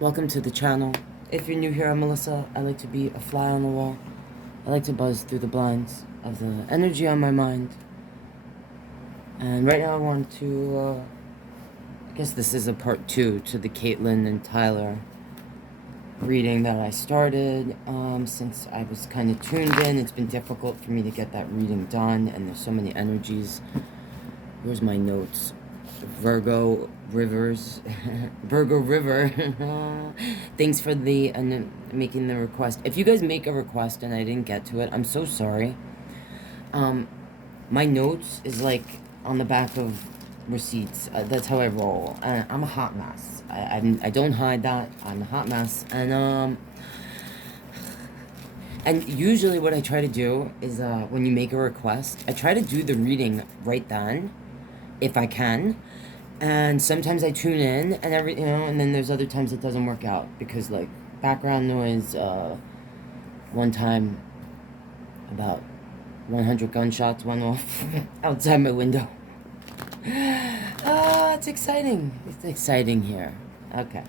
Welcome to the channel. If you're new here, I'm Melissa. I like to be a fly on the wall. I like to buzz through the blinds of the energy on my mind. And right now I want to, I guess this is a part 2 to the Caitlin and Tyler reading that I started. Since I was kind of tuned in, it's been difficult for me to get that reading done, and there's so many energies. Where's my notes? Virgo Rivers. Virgo River. Thanks for the making the request. If you guys make a request and I didn't get to it, I'm so sorry. My notes is like on the back of receipts. That's how I roll. I'm a hot mess. I don't hide that. I'm a hot mess. And usually what I try to do is when you make a request, I try to do the reading right then, if I can. And sometimes I tune in and and then there's other times it doesn't work out because like background noise, one time about 100 gunshots went off outside my window. It's exciting. It's exciting here. Okay.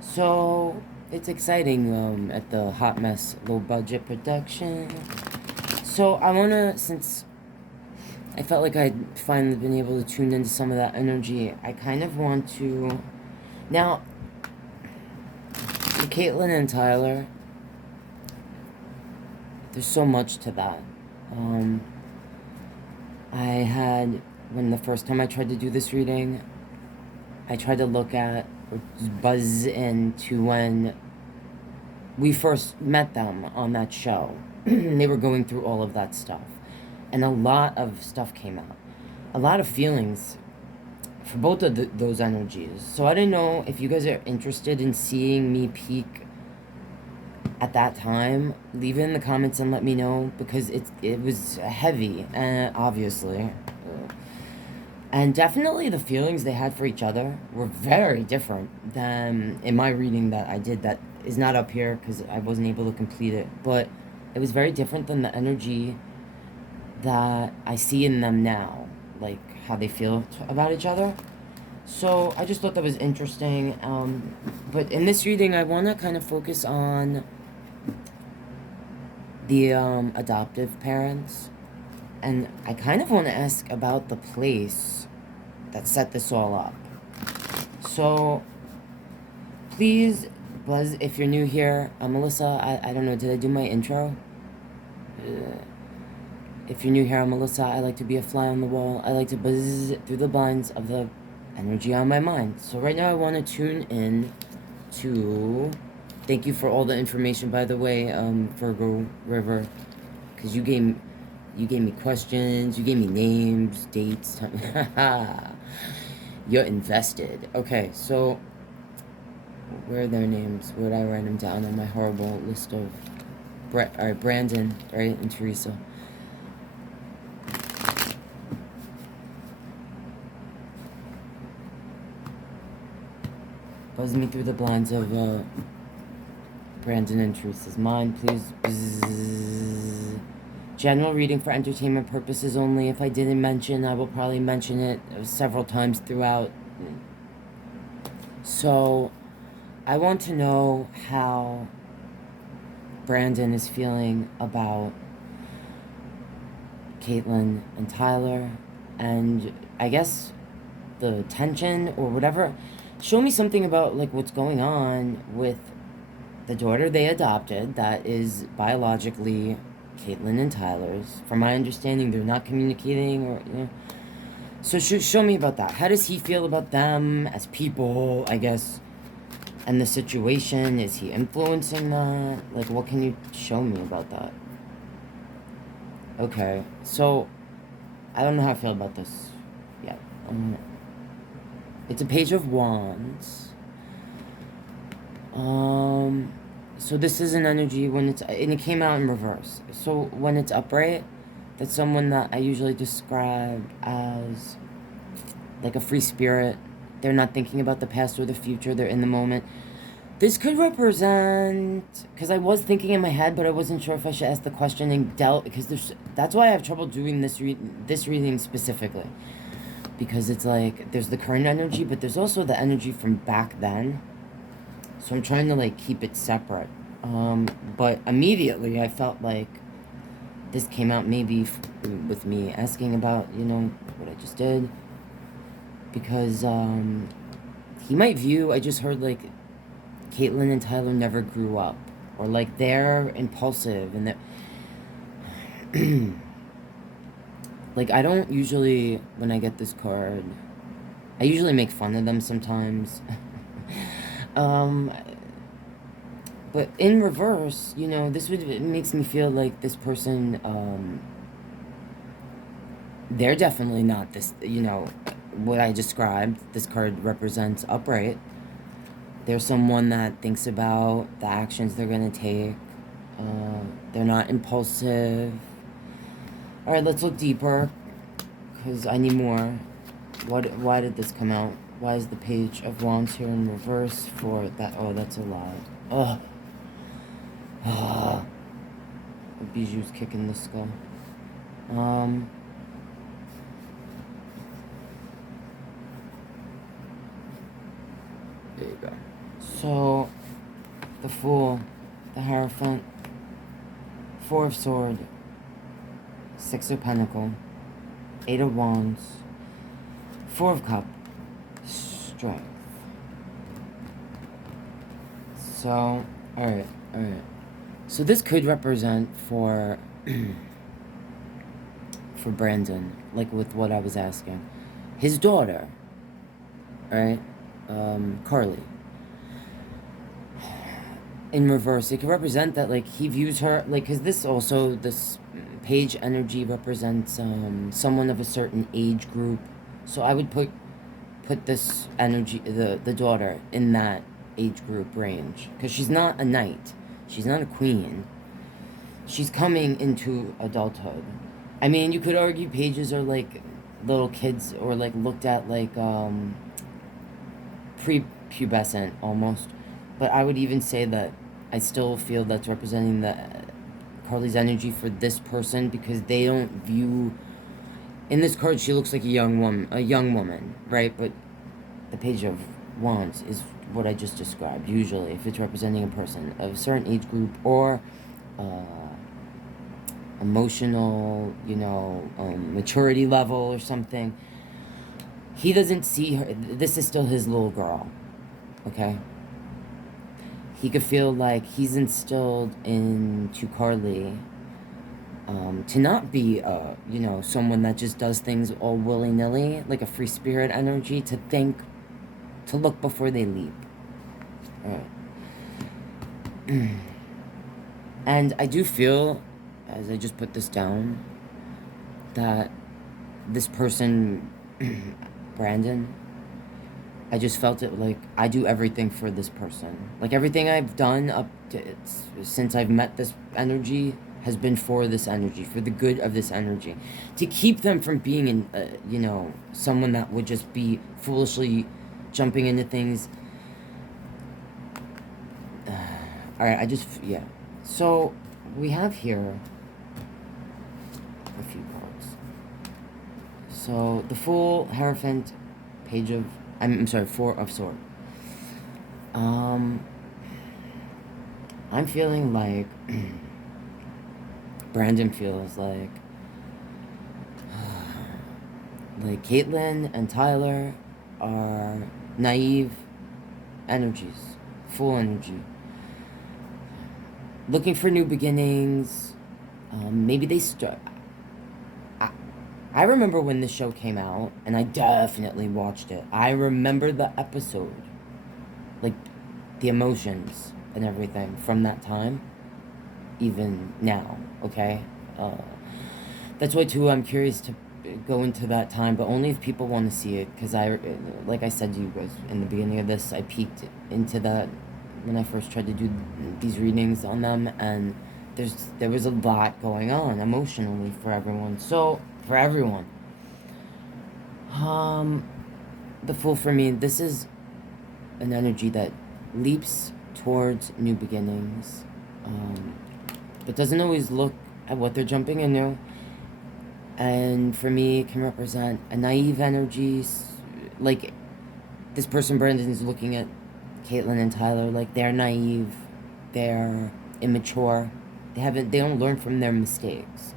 So, it's exciting at the Hot Mess Low Budget Production. So, I want to, since I felt like I'd finally been able to tune into some of that energy, I kind of want to... Now, Caitlin and Tyler, there's so much to that. I had, when the first time I tried to do this reading, I tried to look at, or buzz into when we first met them on that show. They were going through all of that stuff. And a lot of stuff came out. A lot of feelings for both of those energies. So I didn't know if you guys are interested in seeing me peek at that time. Leave it in the comments and let me know, because it was heavy, obviously. And definitely the feelings they had for each other were very different than in my reading that I did, that is not up here because I wasn't able to complete it. But it was very different than the energy that I see in them now, like how they feel about each other. So I just thought that was interesting. But in this reading, I want to kind of focus on the adoptive parents. And I kind of want to ask about the place that set this all up. So, please, buzz, if you're new here. Melissa, I don't know, did I do my intro? If you're new here, I'm Melissa. I like to be a fly on the wall. I like to buzz through the blinds of the energy on my mind. So right now I want to tune in to... Thank you for all the information, by the way, Virgo River. Because you gave me questions, you gave me names, dates, time. You're invested. Okay, so where are their names? Where did I write them down on my horrible list of... Alright, Brandon, right, and Teresa. Buzz me through the blinds of Brandon and Teresa's mind, please. Bzzz. General reading for entertainment purposes only. If I didn't mention, I will probably mention it several times throughout. So, I want to know how Brandon is feeling about Caitlin and Tyler, and I guess the tension or whatever. Show me something about like what's going on with the daughter they adopted that is biologically Caitlin and Tyler's. From my understanding, they're not communicating, or So show me about that. How does he feel about them as people, I guess, and the situation? Is he influencing that? Like, what can you show me about that? Okay, so I don't know how I feel about this yet. It's a Page of Wands. So this is an energy when it's... And it came out in reverse. So when it's upright, that's someone that I usually describe as like a free spirit. They're not thinking about the past or the future. They're in the moment. This could represent... Because I was thinking in my head, but I wasn't sure if I should ask the question and because that's why I have trouble doing this reading specifically. Because it's like, there's the current energy, but there's also the energy from back then. So I'm trying to, like, keep it separate. But immediately I felt like this came out maybe with me asking about, you know, what I just did. Because, he might view, I just heard, like, Caitlin and Tyler never grew up. Or, like, they're impulsive and they're... Like, I don't usually, when I get this card, I usually make fun of them sometimes. um, but in reverse, you know, it makes me feel like this person, they're definitely not this, you know, what I described. This card represents upright. They're someone that thinks about the actions they're going to take. They're not impulsive. All right, let's look deeper, because I need more. Why did this come out? Why is the Page of Wands here in reverse for that? Oh, that's a lot. Ugh. The Bijou's kicking the skull. There you go. So, the Fool, the Hierophant, Four of Sword, Six of Pentacle, Eight of Wands, Four of Cup, Strength. So, alright. So this could represent for for Brandon, like with what I was asking. His daughter, right? Carly. In reverse, it could represent that, like, he views her, like, because this page energy represents someone of a certain age group. So I would put this energy, the daughter, in that age group range, because she's not a knight, she's not a queen, she's coming into adulthood. I mean, you could argue pages are like little kids, or like looked at like prepubescent almost, but I would even say that I still feel that's representing the Carly's energy for this person, because they don't view, in this card she looks like a young woman, right? But the Page of Wands is what I just described, usually, if it's representing a person of a certain age group, or emotional, you know, maturity level or something. He doesn't see her, this is still his little girl, okay? He could feel like he's instilled into Carly to not be, you know, someone that just does things all willy-nilly, like a free spirit energy, to think, to look before they leap. And I do feel, as I just put this down, that this person, Brandon, I just felt it like I do everything for this person. Like, everything I've done since I've met this energy has been for this energy, for the good of this energy, to keep them from being you know, someone that would just be foolishly jumping into things. All right, yeah. So we have here a few cards. So the Fool, Hierophant, Page of, I'm sorry, Four of Swords. I'm feeling like Brandon feels like Caitlin and Tyler are naive energies, full energy, looking for new beginnings. Maybe they start. I remember when this show came out, and I definitely watched it. I remember the episode, like the emotions and everything from that time, even now, okay? That's why, too, I'm curious to go into that time, but only if people want to see it, because like I said to you guys in the beginning of this, I peeked into that when I first tried to do these readings on them, and there was a lot going on emotionally for everyone. So, for everyone. The Fool, for me, this is an energy that leaps towards new beginnings, but doesn't always look at what they're jumping into. And for me, it can represent a naive energy, like this person, Brandon, is looking at Caitlin and Tyler, like, they're naive, they're immature, they don't learn from their mistakes.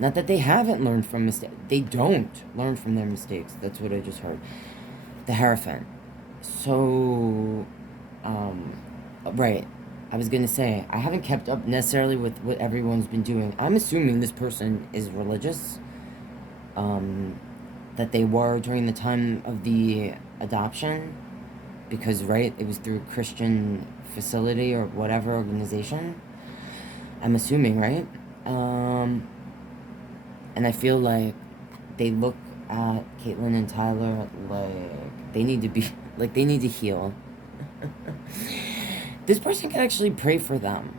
Not that they haven't learned from mistakes, they don't learn from their mistakes. That's what I just heard. The Hierophant. So, right, I was gonna say, I haven't kept up necessarily with what everyone's been doing. I'm assuming this person is religious, that they were during the time of the adoption, because, right, it was through a Christian facility or whatever organization. I'm assuming, right? And I feel like they look at Caitlin and Tyler like they need to be, like, they need to heal. This person can actually pray for them.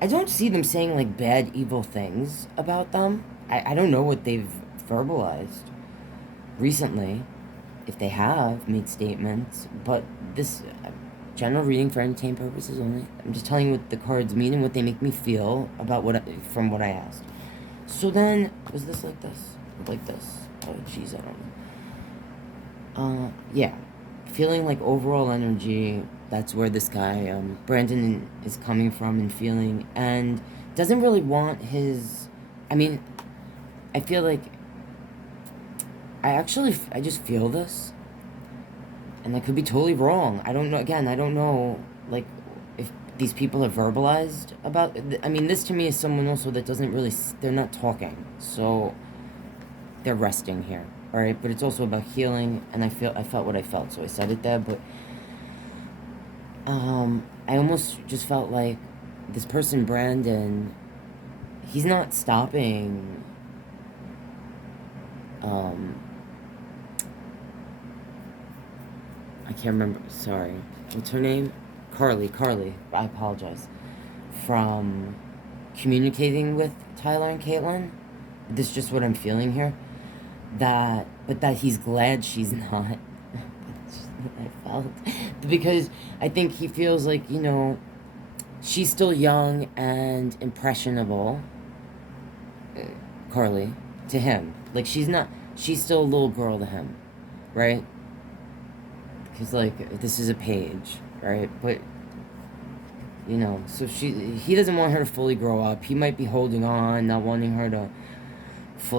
I don't see them saying, like, bad, evil things about them. I don't know what they've verbalized recently, if they have made statements, but this general reading for entertainment purposes only. I'm just telling you what the cards mean and what they make me feel about from what I asked. So then, was this like this? Like this? Oh, jeez, I don't know. Yeah. Feeling like overall energy, that's where this guy, Brandon, is coming from and feeling, and doesn't really want his, I mean, I feel like, I just feel this, and I could be totally wrong. I don't know, again, I don't know, like, if these people have verbalized about, I mean, this to me is someone also that doesn't really, they're not talking, so they're resting here, alright? But it's also about healing, and I felt what I felt, so I said it there, but, I almost just felt like this person, Brandon, he's not stopping, I can't remember, sorry, what's her name? Carly, I apologize, from communicating with Tyler and Caitlin. This is just what I'm feeling here, but that he's glad she's not. That's just what I felt, because I think he feels like, you know, she's still young and impressionable, Carly, to him. Like, she's still a little girl to him, right? Because, like, this is a page, right? But, you know, so he doesn't want her to fully grow up. He might be holding on, not wanting her to,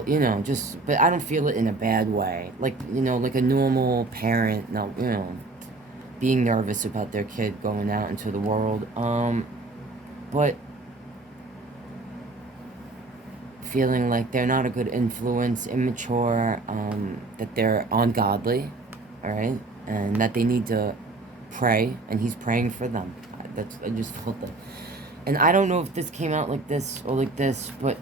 you know, but I don't feel it in a bad way. Like, you know, like a normal parent, not, you know, being nervous about their kid going out into the world. But feeling like they're not a good influence, immature, that they're ungodly, alright? And that they need to pray, and he's praying for them. I just felt that. And I don't know if this came out like this or like this, but,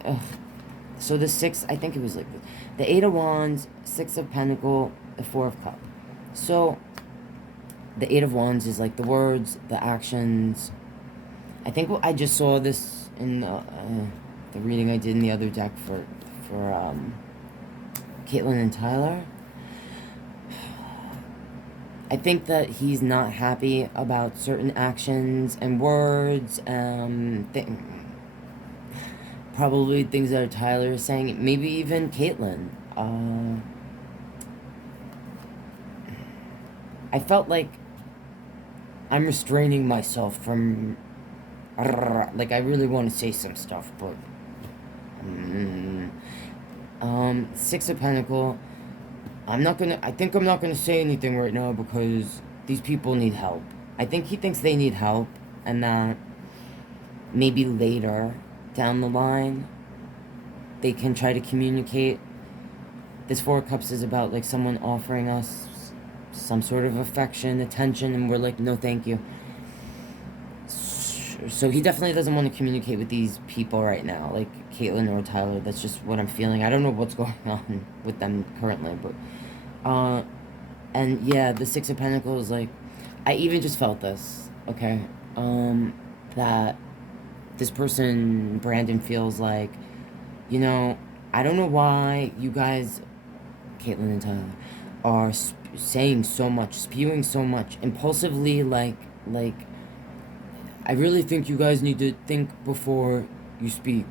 so the 6, I think it was like this. The 8 of Wands, 6 of Pentacle, the 4 of Cups. So, the 8 of Wands is like the words, the actions. I think I just saw this in the reading I did in the other deck for Caitlin and Tyler. I think that he's not happy about certain actions and words, probably things that Tyler is saying, maybe even Caitlin. I felt like I'm restraining myself from, like, I really want to say some stuff, but, 6 of Pentacle, I think I'm not gonna say anything right now because these people need help. I think he thinks they need help, and that maybe later down the line they can try to communicate. This 4 of Cups is about, like, someone offering us some sort of affection, attention, and we're like, no thank you. So he definitely doesn't want to communicate with these people right now, like Caitlin or Tyler. That's just what I'm feeling. I don't know what's going on with them currently, but and yeah, the 6 of Pentacles, like, I even just felt this, okay, that this person, Brandon, feels like, you know, I don't know why you guys, Caitlin and Tyler, are saying so much, spewing so much, impulsively, like, I really think you guys need to think before you speak.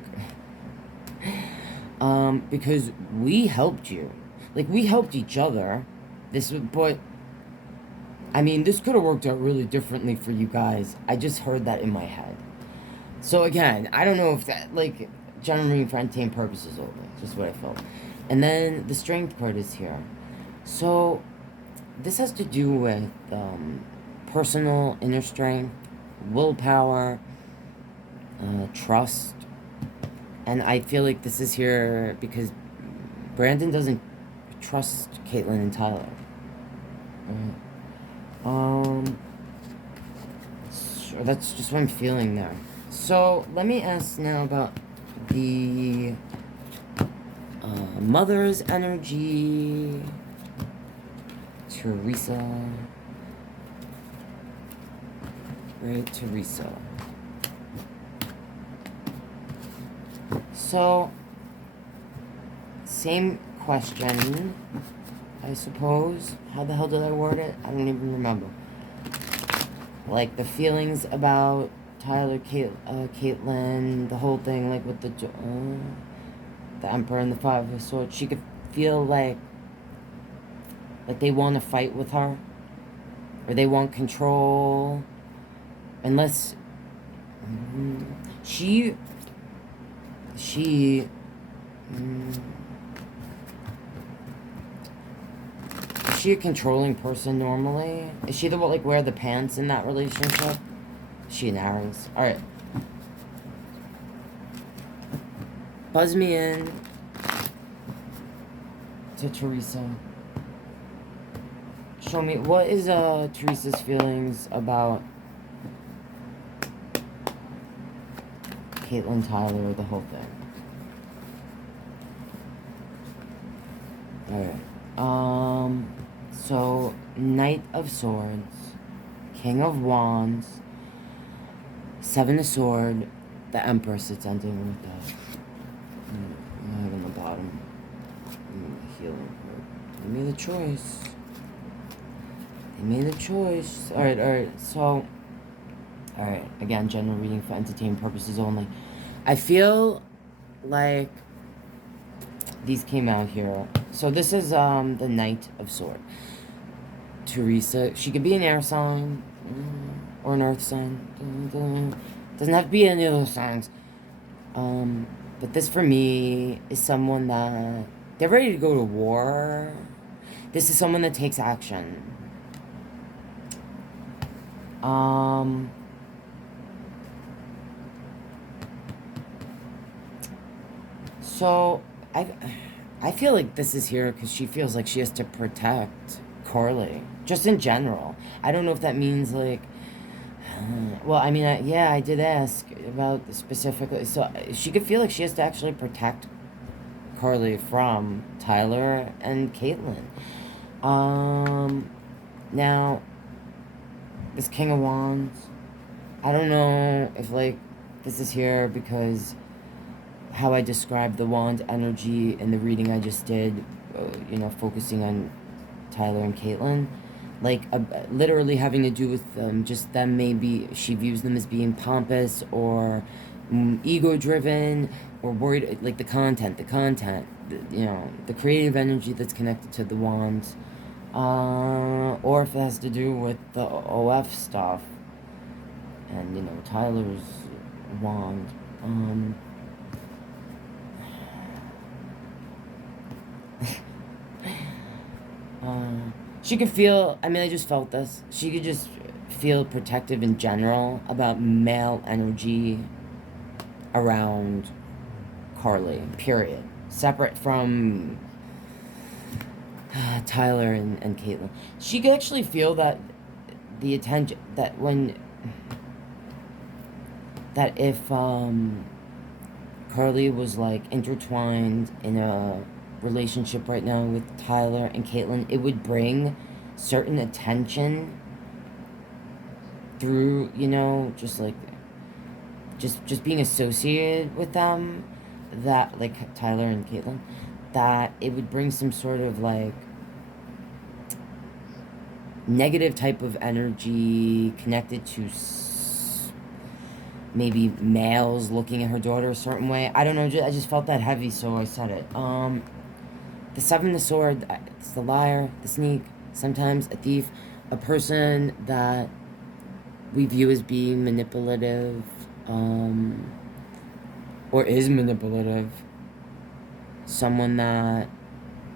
Because we helped you. Like, we helped each other. But I mean, this could have worked out really differently for you guys. I just heard that in my head. So again, I don't know if that, like, general reading for entertainment purposes only. Just what I felt. And then the strength card is here. So this has to do with personal inner strength, willpower, trust. And I feel like this is here because Brandon doesn't trust Caitlyn and Tyler. So that's just what I'm feeling there. So let me ask now about the mother's energy. Teresa. Right, Teresa. So, same question, I suppose. How the hell did I word it? I don't even remember. Like, the feelings about Tyler, Caitlyn, the whole thing, like, with the Emperor and the Five of Swords. She could feel like they want to fight with her. Or they want control. Unless... She... Is she a controlling person normally? Is she the one, like, wear the pants in that relationship? Is she an Aries? Alright. Buzz me in to Teresa. Show me, what is Teresa's feelings about Caitlyn, Tyler, the whole thing? Alright. So, Knight of Swords, King of Wands, Seven of Swords, the Emperor sits ending with that. I have on the bottom. Healing card. They made a choice. They made a choice. Alright, so... Alright, again, general reading for entertainment purposes only. I feel like these came out here. So this is the Knight of Swords. Teresa, she could be an air sign or an earth sign. Doesn't have to be any of those signs. But this for me is someone that they're ready to go to war. This is someone that takes action. So I feel like this is here because she feels like she has to protect Carly, just in general. I don't know if that means like, well, I mean, yeah, I did ask about specifically. So she could feel like she has to actually protect Carly from Tyler and Caitlyn. Now, this King of Wands, I don't know if like this is here because how I described the wand energy in the reading I just did, you know, focusing on Tyler and Caitlyn, like literally having to do with just them. Maybe she views them as being pompous or ego driven or worried, like the content, you know, the creative energy that's connected to the wands, or if it has to do with the OF stuff and, you know, Tyler's wand. She could feel, I mean, I just felt this. She could just feel protective in general about male energy around Carly, period. Separate from Tyler and Caitlyn. She could actually feel that the attention, that when, that if Carly was like intertwined in a relationship right now with Tyler and Caitlyn, it would bring certain attention through, you know, just like just being associated with them, that like Tyler and Caitlyn, that it would bring some sort of like negative type of energy connected to maybe males looking at her daughter a certain way. I don't know, I just felt that heavy, so I said it. The Seven of Swords, it's the liar, the sneak, sometimes a thief. a person that we view as being manipulative, or is manipulative, someone that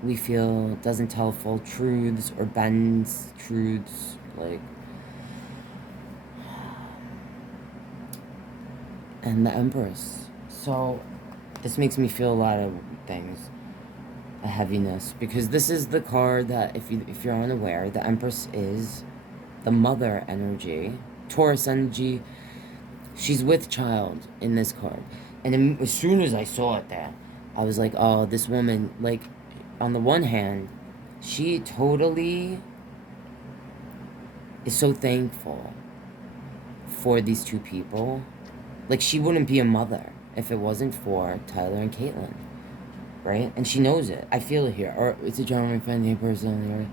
we feel doesn't tell full truths or bends truths, like, and the Empress. So this makes me feel a lot of things, a heaviness, because this is the card that, if you're unaware, the Empress is the mother energy, Taurus energy. She's with child in this card. And as soon as I saw it there, I was like, oh, this woman, like, on the one hand, she totally is so thankful for these two people. Like, she wouldn't be a mother if it wasn't for Tyler and Caitlin, right? And she knows it. I feel it here. Or it's a gentleman friendly person, right?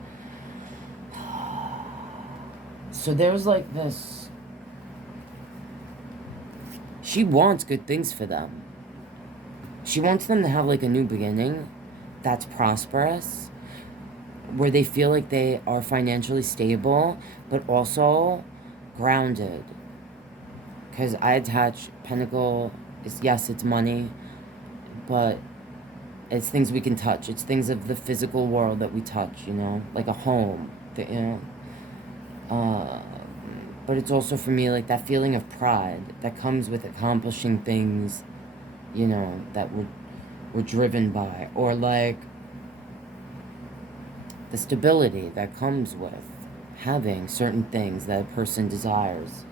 So there's like this. She wants good things for them. She wants them to have like a new beginning that's prosperous, where they feel like they are financially stable, but also grounded. Because I attach Pentacle, yes, it's money, but it's things we can touch. It's things of the physical world that we touch, you know, like a home, but it's also for me like that feeling of pride that comes with accomplishing things, you know, that we're driven by, or like the stability that comes with having certain things that a person desires.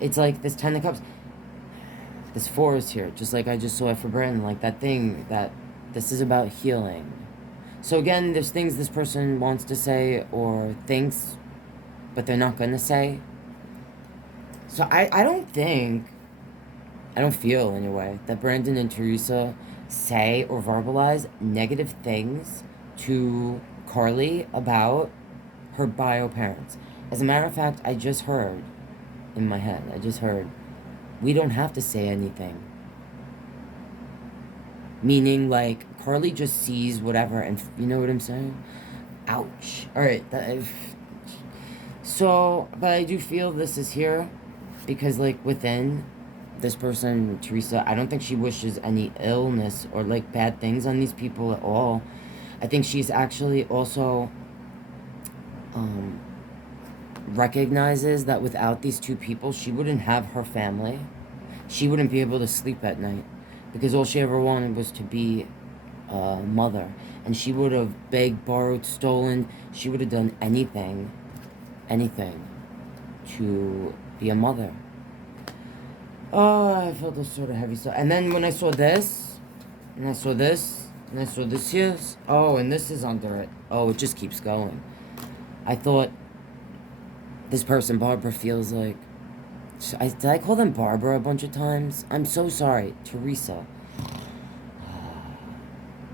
It's like this 10 of Cups, this 4 is here, just like I just saw it for Brandon, like that thing that this is about healing. So again, there's things this person wants to say or thinks, but they're not going to say. So I don't feel anyway, that Brandon and Teresa say or verbalize negative things to Carly about her bio parents. As a matter of fact, I just heard in my head, we don't have to say anything. Meaning, like, Carly just sees whatever, and you know what I'm saying? Ouch. Alright, so, but I do feel this is here, because, like, within this person, Teresa, I don't think she wishes any illness or, like, bad things on these people at all. I think she's actually also, recognizes that without these two people, she wouldn't have her family. She wouldn't be able to sleep at night, because all she ever wanted was to be a mother. And she would have begged, borrowed, stolen. She would have done anything to be a mother. Oh, I felt this sort of heavy stuff. And then when I saw this, and I saw this, and I saw this here, oh, and this is under it. Oh, it just keeps going. I thought this person, Barbara, feels like... did I call them Barbara a bunch of times? I'm so sorry. Teresa.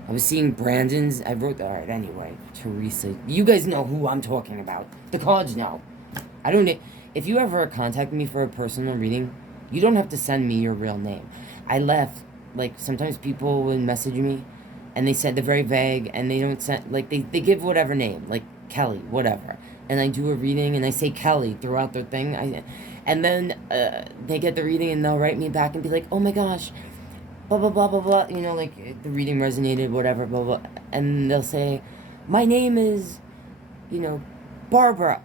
I was seeing Brandon's... I wrote... Alright, anyway. Teresa. You guys know who I'm talking about. The cards know. I don't... If you ever contact me for a personal reading, you don't have to send me your real name. I left... Like, sometimes people will message me, and they said they're very vague, and they don't send... Like, they give whatever name. Like, Kelly, whatever. And I do a reading, and I say Kelly throughout their thing. And then they get the reading, and they'll write me back and be like, oh my gosh, blah, blah, blah, blah, blah. You know, like, the reading resonated, whatever, blah, blah. And they'll say, my name is, you know, Barbara.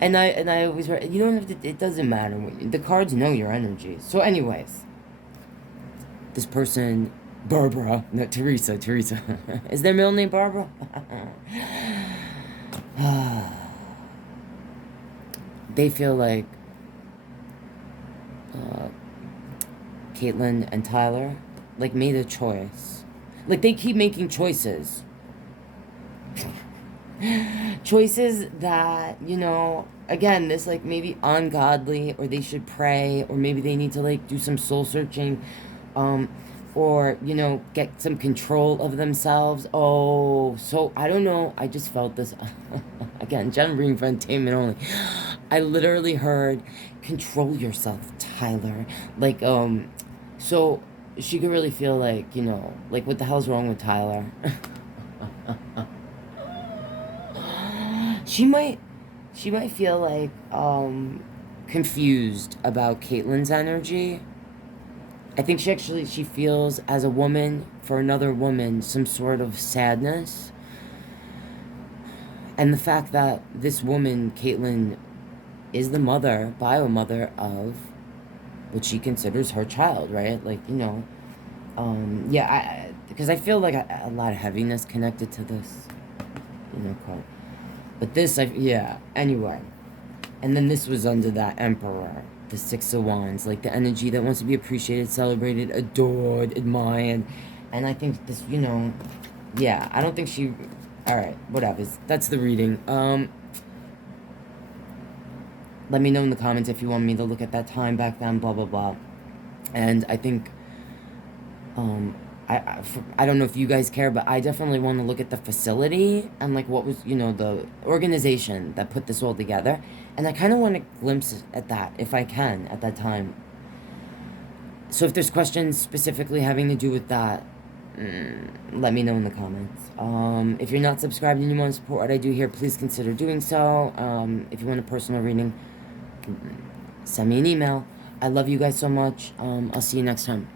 and I always write, you don't have to, it doesn't matter. The cards know your energy. So anyways, this person, Barbara, no, Teresa. Is their middle name Barbara? They feel like Caitlin and Tyler, like, made a choice. Like, they keep making choices. Choices that, you know, again, this, like, maybe ungodly, or they should pray, or maybe they need to, like, do some soul searching, or, you know, get some control of themselves. Oh, so, I don't know, I just felt this, again, general reading for entertainment only. I literally heard, control yourself, Tyler. Like, so, she could really feel like, you know, like, what the hell's wrong with Tyler? she might feel like confused about Caitlin's energy. I think she feels, as a woman, for another woman, some sort of sadness. And the fact that this woman, Caitlin, is the mother, bio mother of what she considers her child, right? Like, you know, yeah, because I feel like a lot of heaviness connected to this, you know, quote. But this, yeah, anyway. And then this was under that Emperor, the Six of Wands, like the energy that wants to be appreciated, celebrated, adored, admired. And I think this, you know, yeah, I don't think she, all right, whatever. That's the reading. Let me know in the comments if you want me to look at that time back then, blah, blah, blah. And I think, I don't know if you guys care, but I definitely want to look at the facility and, like, what was, you know, the organization that put this all together. And I kind of want to glimpse at that, if I can, at that time. So if there's questions specifically having to do with that, let me know in the comments. If you're not subscribed and you want to support what I do here, please consider doing so. If you want a personal reading, send me an email. I love you guys so much. I'll see you next time.